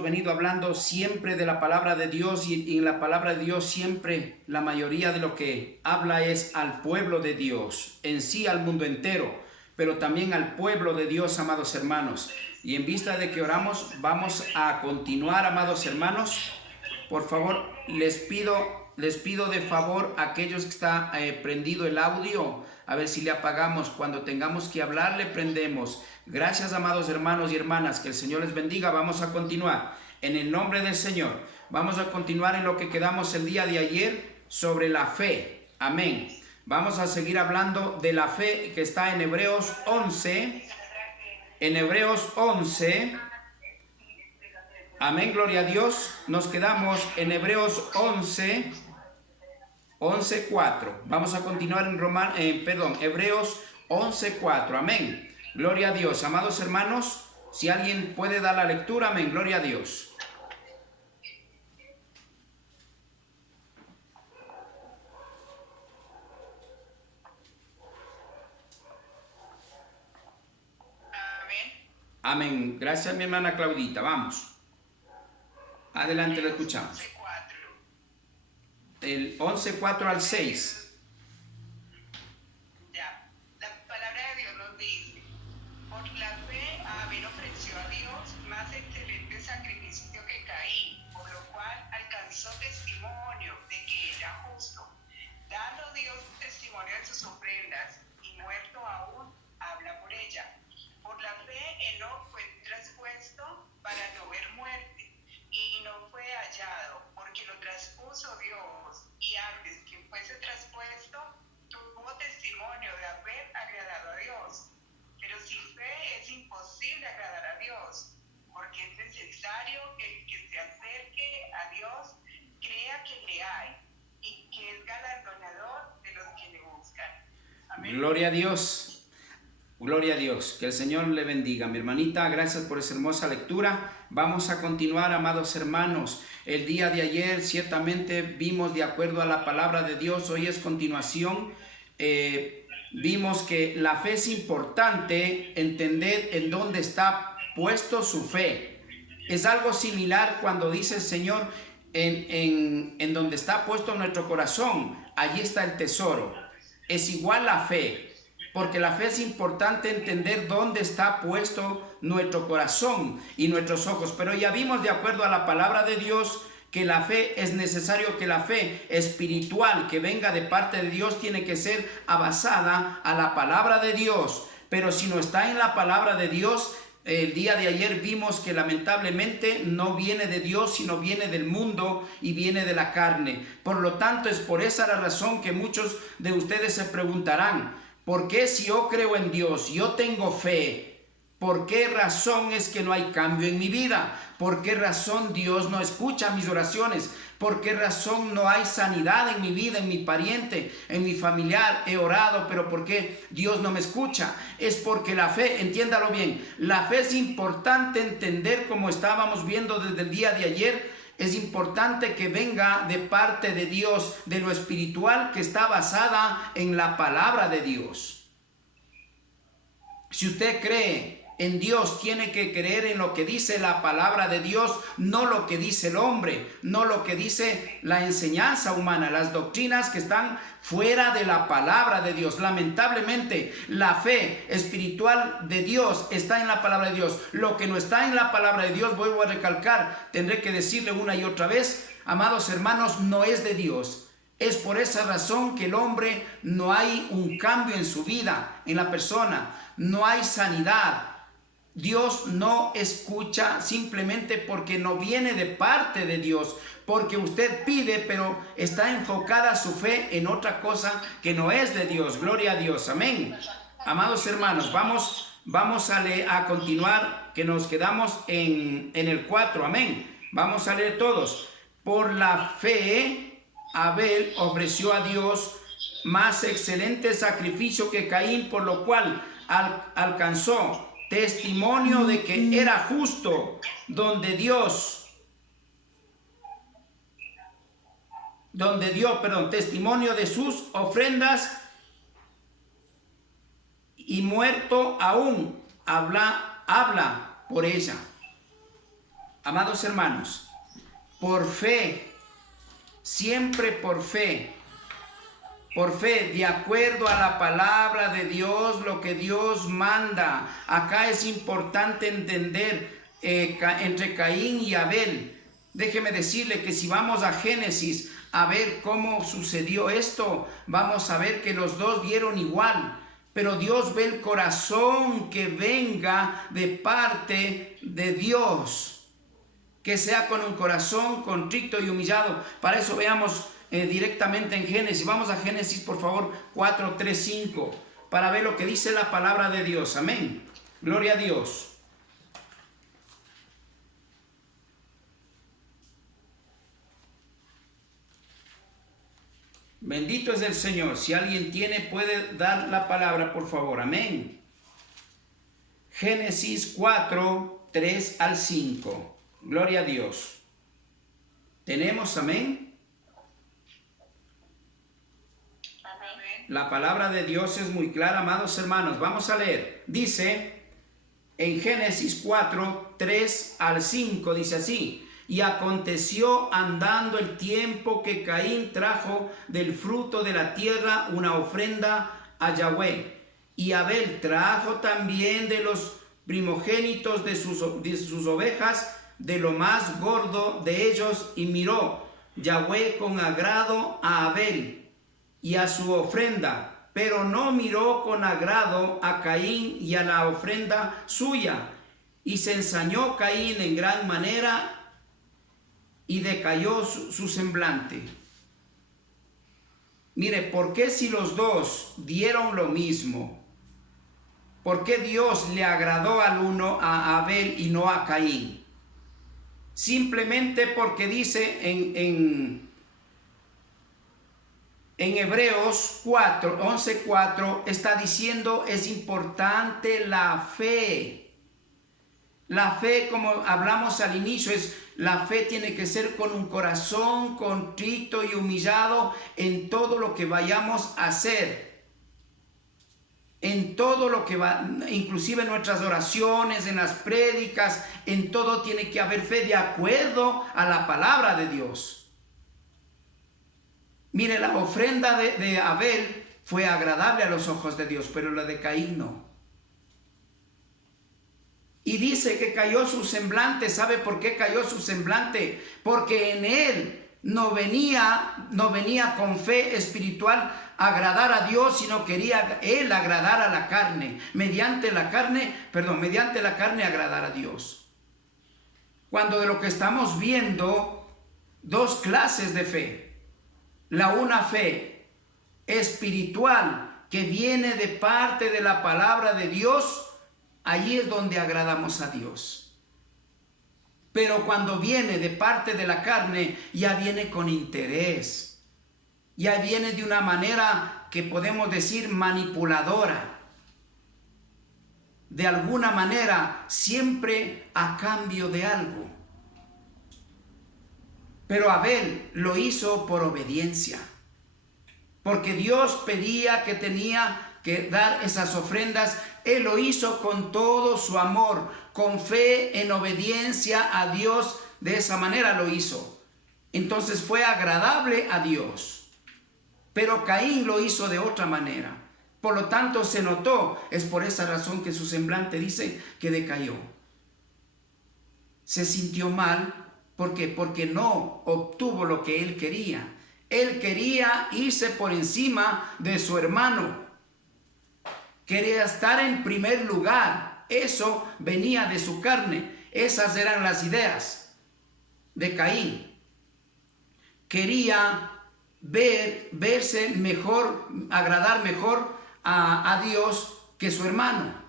hemos venido hablando siempre de la palabra de Dios y en la palabra de Dios siempre la mayoría de lo que habla es al pueblo de Dios, en sí al mundo entero, pero también al pueblo de Dios, amados hermanos. Y en vista de que oramos, vamos a continuar, amados hermanos. Por favor, les pido de favor a aquellos que está prendido el audio, a ver si le apagamos. Cuando tengamos que hablar, le prendemos. Gracias, amados hermanos y hermanas, que el Señor les bendiga. Vamos a continuar en el nombre del Señor. Vamos a continuar en lo que quedamos el día de ayer sobre la fe. Amén. Vamos a seguir hablando de la fe que está en Hebreos 11. En Hebreos 11. Amén, gloria a Dios. Nos quedamos en Hebreos 11, 11:4. Vamos a continuar en Hebreos 11:4. Amén. Gloria a Dios. Amados hermanos, si alguien puede dar la lectura, amén, gloria a Dios. Amén. Gracias, mi hermana Claudita. Vamos. Adelante, lo escuchamos. El 11:4 al 6. Ya, la palabra de Dios nos dice: por la fe Abel ofreció a Dios más excelente sacrificio que Caín, por lo cual alcanzó testimonio de que era justo, dando Dios testimonio de sus ofrendas, y muerto aún habla por ella. Por la fe Enoc fue traspuesto para no ver muerte, y no fue hallado, porque lo traspuso Dios, y antes que fuese traspuesto, tuvo testimonio de haber agradado a Dios. Pero sin fe es imposible agradar a Dios, porque es necesario que el que se acerque a Dios crea que le hay, y que es galardonador de los que le buscan. Amén. Gloria a Dios. Gloria a Dios, que el Señor le bendiga. Mi hermanita, gracias por esa hermosa lectura. Vamos a continuar, amados hermanos. El día de ayer ciertamente vimos de acuerdo a la palabra de Dios. Hoy es continuación. Vimos que la fe es importante entender en dónde está puesto su fe. Es algo similar cuando dice el Señor en donde está puesto nuestro corazón, allí está el tesoro. Es igual la fe. Porque la fe es importante entender dónde está puesto nuestro corazón y nuestros ojos. Pero ya vimos de acuerdo a la palabra de Dios que la fe es necesario, que la fe espiritual que venga de parte de Dios tiene que ser basada a la palabra de Dios. Pero si no está en la palabra de Dios, el día de ayer vimos que lamentablemente no viene de Dios, sino viene del mundo y viene de la carne. Por lo tanto, es por esa la razón que muchos de ustedes se preguntarán: ¿por qué si yo creo en Dios, yo tengo fe, por qué razón es que no hay cambio en mi vida? ¿Por qué razón Dios no escucha mis oraciones? ¿Por qué razón no hay sanidad en mi vida, en mi pariente, en mi familiar? He orado, pero ¿por qué Dios no me escucha? Es porque la fe, entiéndalo bien, la fe es importante entender, como estábamos viendo desde el día de ayer. Es importante que venga de parte de Dios, de lo espiritual, que está basada en la palabra de Dios. Si usted cree en Dios, tiene que creer en lo que dice la palabra de Dios, no lo que dice el hombre, no lo que dice la enseñanza humana, las doctrinas que están fuera de la palabra de Dios. Lamentablemente, la fe espiritual de Dios está en la palabra de Dios. Lo que no está en la palabra de Dios, vuelvo a recalcar, tendré que decirle una y otra vez, amados hermanos, no es de Dios. Es por esa razón que el hombre no hay un cambio en su vida, en la persona, no hay sanidad. Dios no escucha simplemente porque no viene de parte de Dios, porque usted pide, pero está enfocada su fe en otra cosa que no es de Dios. Gloria a Dios, amén. Amados hermanos, vamos a continuar, que nos quedamos en el 4, amén. Vamos a leer todos. Por la fe, Abel ofreció a Dios más excelente sacrificio que Caín, por lo cual alcanzó testimonio de que era justo, donde dio testimonio de sus ofrendas, y muerto aún habla por ella. Amados hermanos, por fe, siempre por fe, de acuerdo a la palabra de Dios, lo que Dios manda. Acá es importante entender entre Caín y Abel. Déjeme decirle que si vamos a Génesis a ver cómo sucedió esto, vamos a ver que los dos dieron igual. Pero Dios ve el corazón que venga de parte de Dios, que sea con un corazón contrito y humillado. Para eso veamos directamente en Génesis. Vamos a Génesis, por favor, 4, 3, 5, para ver lo que dice la palabra de Dios. Amén. Gloria a Dios. Bendito es el Señor. Si alguien tiene, puede dar la palabra, por favor. Amén. Génesis 4, 3 al 5. Gloria a Dios. ¿Tenemos? Amén. Amén. La palabra de Dios es muy clara, amados hermanos. Vamos a leer. Dice en Génesis 4, 3 al 5, dice así: y aconteció andando el tiempo que Caín trajo del fruto de la tierra una ofrenda a Yahweh, y Abel trajo también de los primogénitos de sus ovejas, de lo más gordo de ellos, y miró Yahweh con agrado a Abel y a su ofrenda, pero no miró con agrado a Caín y a la ofrenda suya. Y se ensañó Caín en gran manera y decayó su semblante. Mire, ¿por qué si los dos dieron lo mismo? ¿Por qué Dios le agradó al uno, a Abel, y no a Caín? Simplemente porque dice en Hebreos 4, 11, 4, está diciendo, es importante la fe. La fe, como hablamos al inicio, la fe tiene que ser con un corazón contrito y humillado en todo lo que vayamos a hacer. En todo lo que va, inclusive en nuestras oraciones, en las prédicas, en todo tiene que haber fe de acuerdo a la palabra de Dios. Mire, la ofrenda de Abel fue agradable a los ojos de Dios, pero la de Caín no. Y dice que cayó su semblante. ¿Sabe por qué cayó su semblante? Porque en él no venía con fe espiritual a agradar a Dios, sino quería él agradar a la carne. Mediante la carne agradar a Dios. Cuando de lo que estamos viendo, dos clases de fe. Una fe espiritual que viene de parte de la palabra de Dios. Allí es donde agradamos a Dios. Pero cuando viene de parte de la carne, ya viene con interés. Ya viene de una manera que podemos decir manipuladora. De alguna manera, siempre a cambio de algo. Pero Abel lo hizo por obediencia. Porque Dios pedía que tenía que dar esas ofrendas. Él lo hizo con todo su amor, con fe, en obediencia a Dios. De esa manera lo hizo. Entonces fue agradable a Dios. Pero Caín lo hizo de otra manera. Por lo tanto se notó. Es por esa razón que su semblante dice que decayó. Se sintió mal. ¿Por qué? Porque no obtuvo lo que él quería. Él quería irse por encima de su hermano. Quería estar en primer lugar. Eso venía de su carne. Esas eran las ideas de Caín. Quería verse mejor, agradar mejor a Dios que su hermano.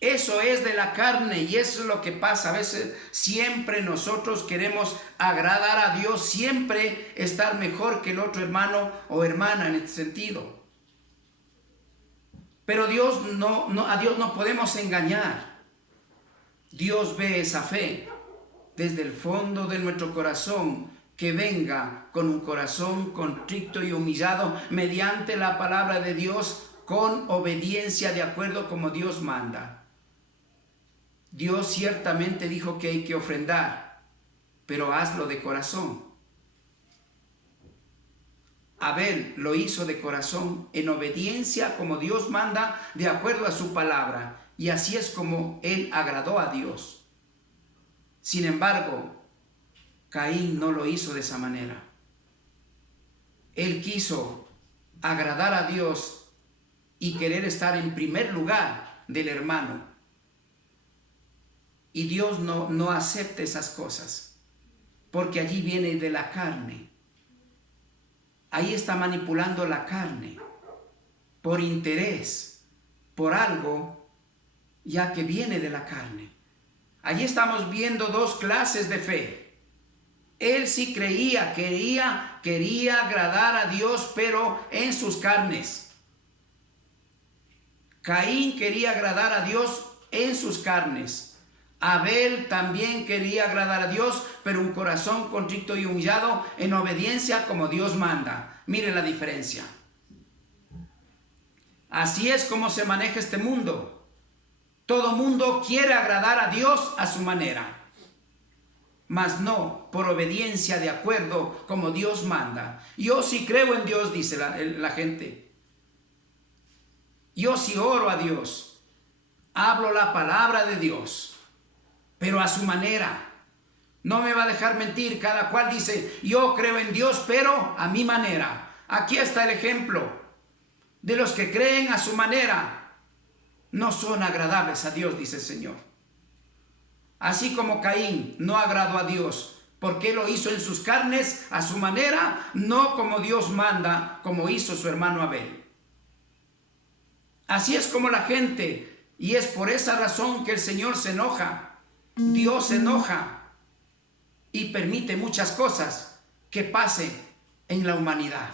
Eso es de la carne y eso es lo que pasa. A veces siempre nosotros queremos agradar a Dios, siempre estar mejor que el otro hermano o hermana en este sentido. Pero a Dios no podemos engañar. Dios ve esa fe desde el fondo de nuestro corazón, que venga con un corazón contrito y humillado mediante la palabra de Dios, con obediencia de acuerdo como Dios manda. Dios ciertamente dijo que hay que ofrendar, pero hazlo de corazón. Abel lo hizo de corazón, en obediencia como Dios manda, de acuerdo a su palabra. Y así es como él agradó a Dios. Sin embargo, Caín no lo hizo de esa manera. Él quiso agradar a Dios y querer estar en primer lugar del hermano. Y Dios no acepta esas cosas, porque allí viene de la carne. Ahí está manipulando la carne por interés, por algo, ya que viene de la carne. Allí estamos viendo dos clases de fe. Él sí creía, quería agradar a Dios, pero en sus carnes. Caín quería agradar a Dios en sus carnes. Abel también quería agradar a Dios, pero un corazón contrito y humillado en obediencia como Dios manda. Mire la diferencia. Así es como se maneja este mundo. Todo mundo quiere agradar a Dios a su manera, mas no por obediencia de acuerdo como Dios manda. Yo sí creo en Dios, dice la gente. Yo sí oro a Dios. Hablo la palabra de Dios, pero a su manera. No me va a dejar mentir. Cada cual dice, yo creo en Dios, pero a mi manera. Aquí está el ejemplo de los que creen a su manera. No son agradables a Dios, dice el Señor. Así como Caín no agradó a Dios, porque lo hizo en sus carnes, a su manera, no como Dios manda, como hizo su hermano Abel. Así es como la gente, y es por esa razón que el Señor se enoja. Dios se enoja y permite muchas cosas que pasen en la humanidad,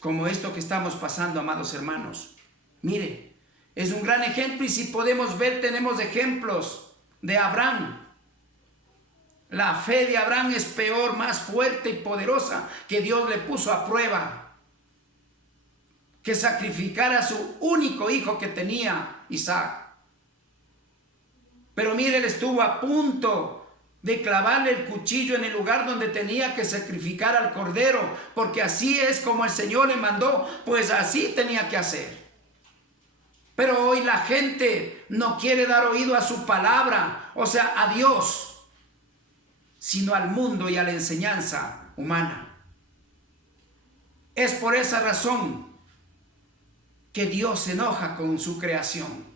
como esto que estamos pasando, amados hermanos. Mire, es un gran ejemplo, y si podemos ver, tenemos ejemplos de Abraham. La fe de Abraham es peor, más fuerte y poderosa, que Dios le puso a prueba, que sacrificar a su único hijo que tenía, Isaac. Pero mire, él estuvo a punto de clavarle el cuchillo en el lugar donde tenía que sacrificar al cordero, porque así es como el Señor le mandó, pues así tenía que hacer. Pero hoy la gente no quiere dar oído a su palabra, o sea, a Dios, sino al mundo y a la enseñanza humana. Es por esa razón que Dios se enoja con su creación.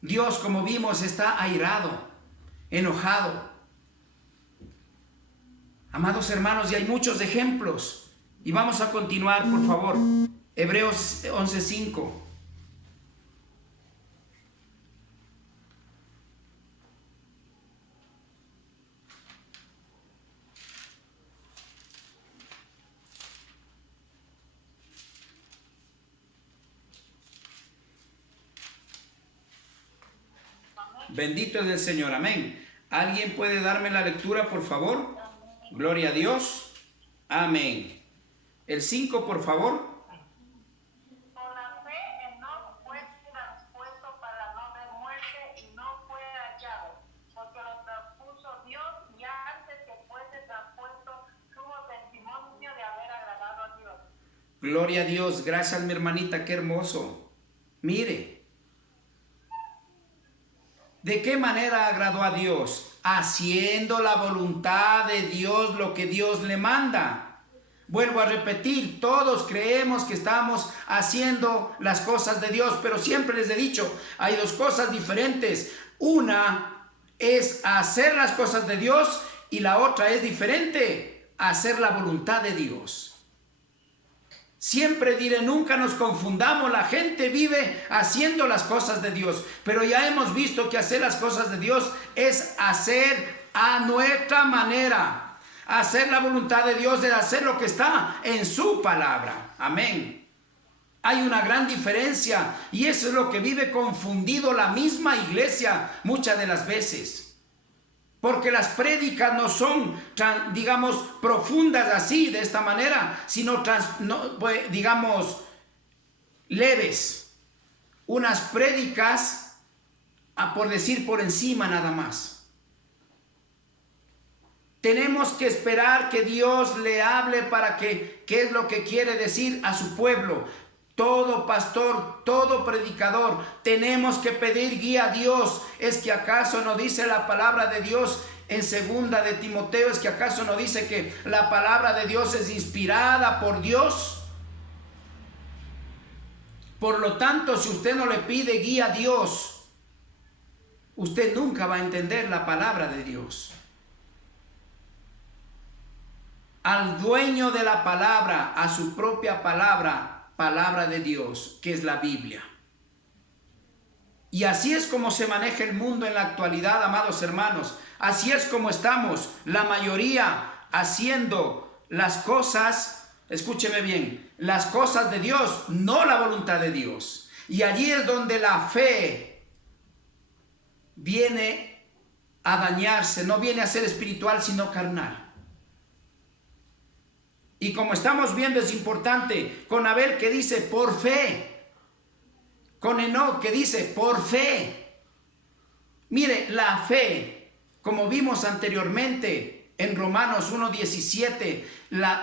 Dios, como vimos, está airado, enojado. Amados hermanos, y hay muchos ejemplos. Y vamos a continuar, por favor. Hebreos 11:5. Bendito es el Señor, amén. ¿Alguien puede darme la lectura, por favor? Gloria a Dios. Amén. El 5, por favor. Por la fe, Enoc fue transpuesto para no ver muerte y no fue hallado, porque lo transpuso Dios, y antes que fuese transpuesto tuvo testimonio de haber agradado a Dios. Gloria a Dios. Gracias, mi hermanita, qué hermoso. Mire, ¿de qué manera agradó a Dios? Haciendo la voluntad de Dios, lo que Dios le manda. Vuelvo a repetir, todos creemos que estamos haciendo las cosas de Dios, pero siempre les he dicho, hay dos cosas diferentes. Una es hacer las cosas de Dios, y la otra es diferente, hacer la voluntad de Dios. Siempre diré, nunca nos confundamos, la gente vive haciendo las cosas de Dios, pero ya hemos visto que hacer las cosas de Dios es hacer a nuestra manera. Hacer la voluntad de Dios es hacer lo que está en su palabra. Amén. Hay una gran diferencia, y eso es lo que vive confundido la misma iglesia muchas de las veces. Porque las prédicas no son, digamos, profundas así, de esta manera, sino, digamos, leves. Unas prédicas por decir por encima nada más. Tenemos que esperar que Dios le hable para qué es lo que quiere decir a su pueblo. Todo pastor, todo predicador, tenemos que pedir guía a Dios. ¿Es que acaso no dice la palabra de Dios en segunda de Timoteo? ¿Es que acaso no dice que la palabra de Dios es inspirada por Dios? Por lo tanto, si usted no le pide guía a Dios, usted nunca va a entender la palabra de Dios. Al dueño de la palabra, a su propia palabra, palabra de Dios, que es la Biblia. Y así es como se maneja el mundo en la actualidad, amados hermanos. Así es como estamos, la mayoría, haciendo las cosas, escúcheme bien, las cosas de Dios, no la voluntad de Dios. Y allí es donde la fe viene a dañarse, no viene a ser espiritual, sino carnal. Y como estamos viendo, es importante, con Abel que dice por fe, con Enoc que dice por fe. Mire, la fe, como vimos anteriormente en Romanos 1:17,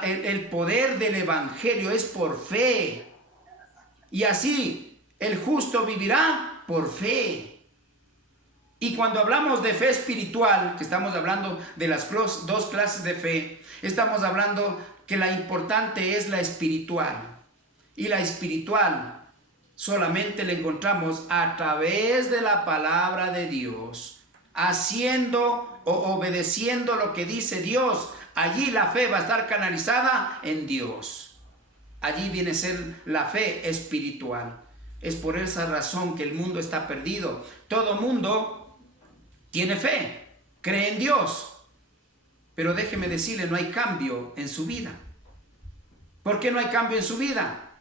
el poder del evangelio es por fe. Y así el justo vivirá por fe. Y cuando hablamos de fe espiritual, que estamos hablando de las dos clases de fe, estamos hablando que la importante es la espiritual. Y la espiritual solamente la encontramos a través de la palabra de Dios, haciendo o obedeciendo lo que dice Dios. Allí la fe va a estar canalizada en Dios. Allí viene a ser la fe espiritual. Es por esa razón que el mundo está perdido. Todo mundo tiene fe, cree en Dios. Pero déjeme decirle, no hay cambio en su vida. ¿Por qué no hay cambio en su vida?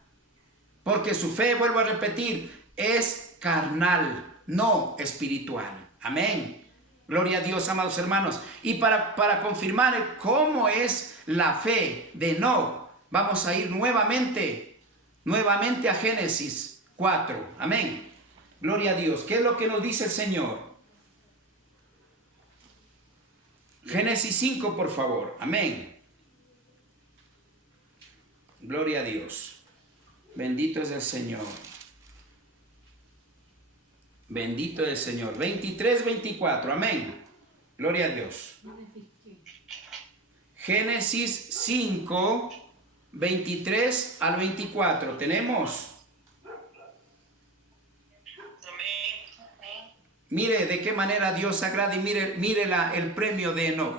Porque su fe, vuelvo a repetir, es carnal, no espiritual. Amén. Gloria a Dios, amados hermanos. Y para confirmar cómo es la fe de Enoc, vamos a ir nuevamente a Génesis 4. Amén. Gloria a Dios. ¿Qué es lo que nos dice el Señor? Génesis 5, por favor. Amén. Gloria a Dios. Bendito es el Señor. Bendito es el Señor. 23, 24. Amén. Gloria a Dios. Génesis 5, 23 al 24. ¿Tenemos? Mire de qué manera Dios agrada y mire el premio de Enoc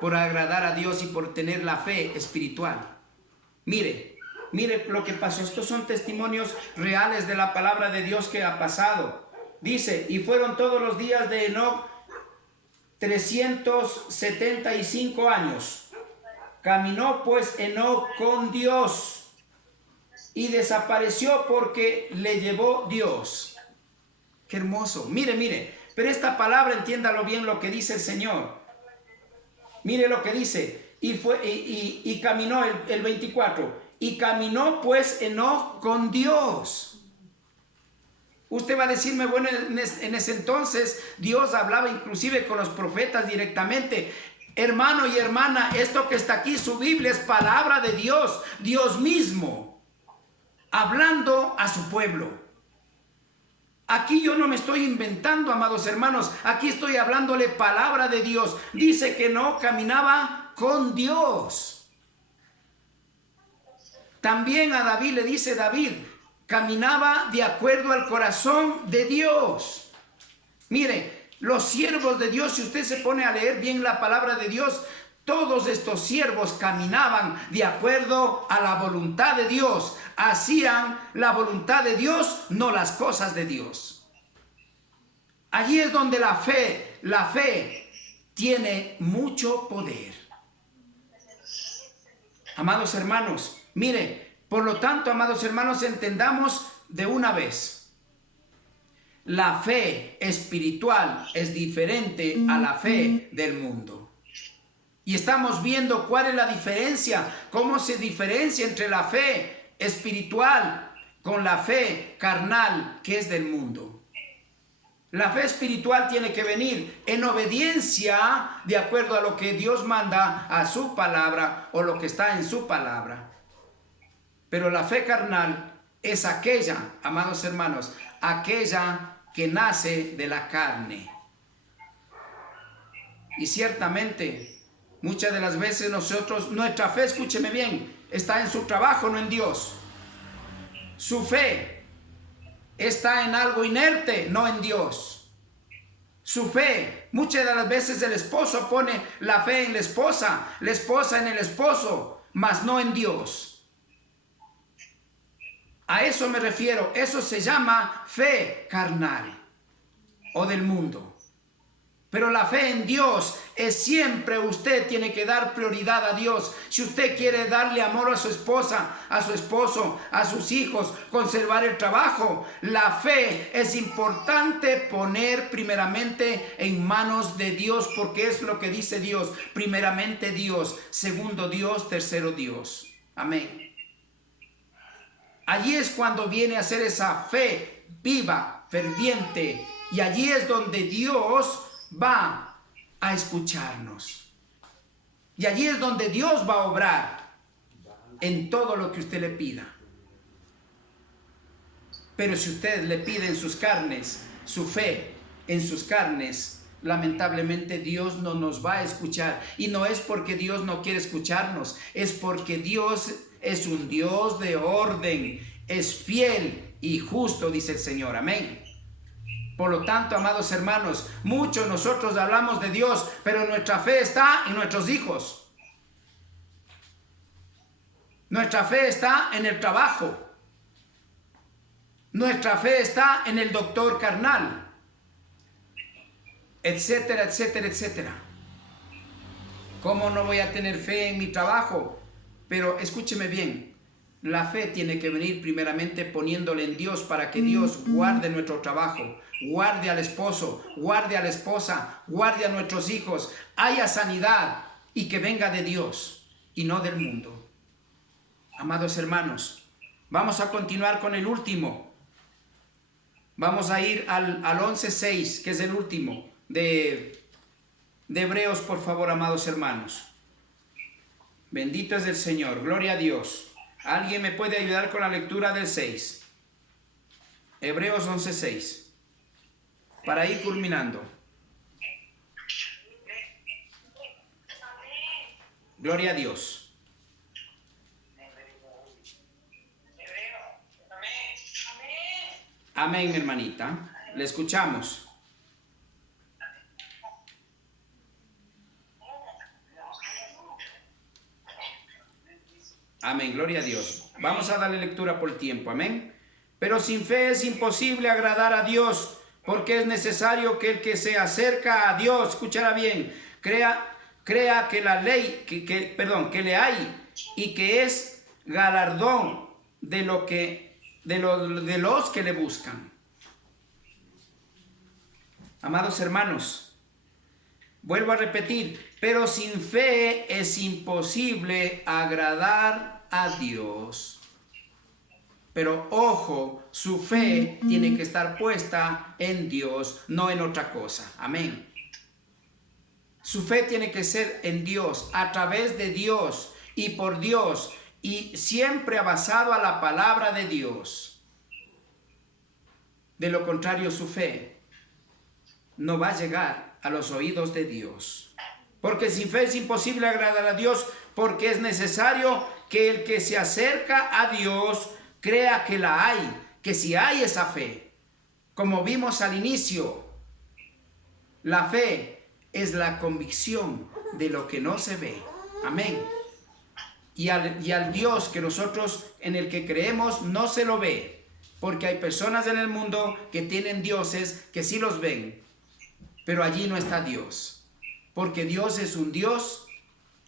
por agradar a Dios y por tener la fe espiritual. Mire lo que pasó. Estos son testimonios reales de la palabra de Dios que ha pasado. Dice, y fueron todos los días de Enoc 375 años. Caminó pues Enoc con Dios y desapareció porque le llevó Dios. Qué hermoso. Mire, pero esta palabra entiéndalo bien lo que dice el Señor. Mire lo que dice. Y caminó el 24. Y caminó pues Enoc con Dios. Usted va a decirme, bueno, en ese entonces Dios hablaba inclusive con los profetas directamente. Hermano y hermana, esto que está aquí, su Biblia es palabra de Dios, Dios mismo, hablando a su pueblo. Aquí yo no me estoy inventando, amados hermanos, aquí estoy hablándole palabra de Dios. Dice que no caminaba con Dios. También a David le dice David, caminaba de acuerdo al corazón de Dios. Mire, los siervos de Dios, si usted se pone a leer bien la palabra de Dios, todos estos siervos caminaban de acuerdo a la voluntad de Dios. Hacían la voluntad de Dios, no las cosas de Dios. Allí es donde la fe tiene mucho poder. Amados hermanos, mire, por lo tanto, amados hermanos, entendamos de una vez. La fe espiritual es diferente a la fe del mundo. Y estamos viendo cuál es la diferencia, cómo se diferencia entre la fe espiritual con la fe carnal que es del mundo. La fe espiritual tiene que venir en obediencia de acuerdo a lo que Dios manda a su palabra o lo que está en su palabra. Pero la fe carnal es aquella, amados hermanos, aquella que nace de la carne. Y ciertamente, muchas de las veces nuestra fe, escúcheme bien, está en su trabajo, no en Dios. Su fe está en algo inerte, no en Dios. Su fe, muchas de las veces el esposo pone la fe en la esposa en el esposo, mas no en Dios. A eso me refiero, eso se llama fe carnal o del mundo. Pero la fe en Dios es siempre, usted tiene que dar prioridad a Dios. Si usted quiere darle amor a su esposa, a su esposo, a sus hijos, conservar el trabajo, la fe es importante poner primeramente en manos de Dios, porque es lo que dice Dios. Primeramente Dios, segundo Dios, tercero Dios. Amén. Allí es cuando viene a ser esa fe viva, ferviente, y allí es donde Dios va a escucharnos. Y allí es donde Dios va a obrar en todo lo que usted le pida. Pero si usted le pide en sus carnes, su fe en sus carnes, lamentablemente Dios no nos va a escuchar. Y no es porque Dios no quiere escucharnos, es porque Dios es un Dios de orden, es fiel y justo, dice el Señor. Amén. Por lo tanto, amados hermanos, muchos nosotros hablamos de Dios, pero nuestra fe está en nuestros hijos. Nuestra fe está en el trabajo. Nuestra fe está en el doctor carnal, etcétera, etcétera, etcétera. ¿Cómo no voy a tener fe en mi trabajo? Pero escúcheme bien. La fe tiene que venir primeramente poniéndole en Dios para que Dios guarde nuestro trabajo, guarde al esposo, guarde a la esposa, guarde a nuestros hijos, haya sanidad y que venga de Dios y no del mundo. Amados hermanos, vamos a continuar con el último. Vamos a ir al 11:6, que es el último de Hebreos, por favor, amados hermanos. Bendito es el Señor, gloria a Dios. ¿Alguien me puede ayudar con la lectura del 6? Hebreos 11:6. Para ir culminando. Gloria a Dios. Amén, mi hermanita. Le escuchamos. Amén, gloria a Dios. Vamos a darle lectura por tiempo, amén. Pero sin fe es imposible agradar a Dios, porque es necesario que el que se acerca a Dios, escuchará bien, crea que la ley, que le hay y que es galardón de los que le buscan. Amados hermanos, vuelvo a repetir, pero sin fe es imposible agradar a Dios. Pero ojo, su fe tiene que estar puesta en Dios, no en otra cosa. Amén. Su fe tiene que ser en Dios, a través de Dios y por Dios, y siempre basado a la palabra de Dios. De lo contrario, su fe no va a llegar a los oídos de Dios. Porque sin fe es imposible agradar a Dios, porque es necesario que el que se acerca a Dios crea que la hay, que si hay esa fe. Como vimos al inicio, la fe es la convicción de lo que no se ve. Amén. Y al Dios que nosotros en el que creemos no se lo ve, porque hay personas en el mundo que tienen dioses que sí los ven, pero allí no está Dios, porque Dios es un Dios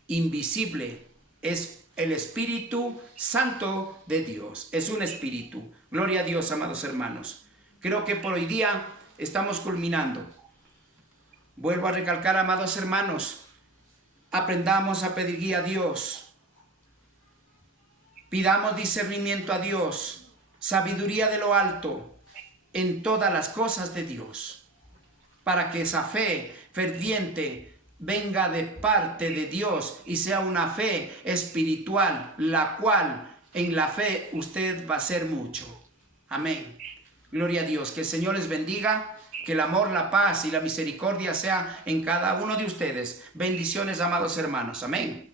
invisible, es el Espíritu Santo de Dios, es un espíritu. Gloria a Dios, amados hermanos. Creo que por hoy día estamos culminando. Vuelvo a recalcar, amados hermanos, aprendamos a pedir guía a Dios. Pidamos discernimiento a Dios, sabiduría de lo alto en todas las cosas de Dios. para que esa fe ferviente venga de parte de Dios y sea una fe espiritual, la cual en la fe usted va a hacer mucho. Amén. Gloria a Dios. Que el Señor les bendiga. Que el amor, la paz y la misericordia sea en cada uno de ustedes. Bendiciones, amados hermanos. Amén.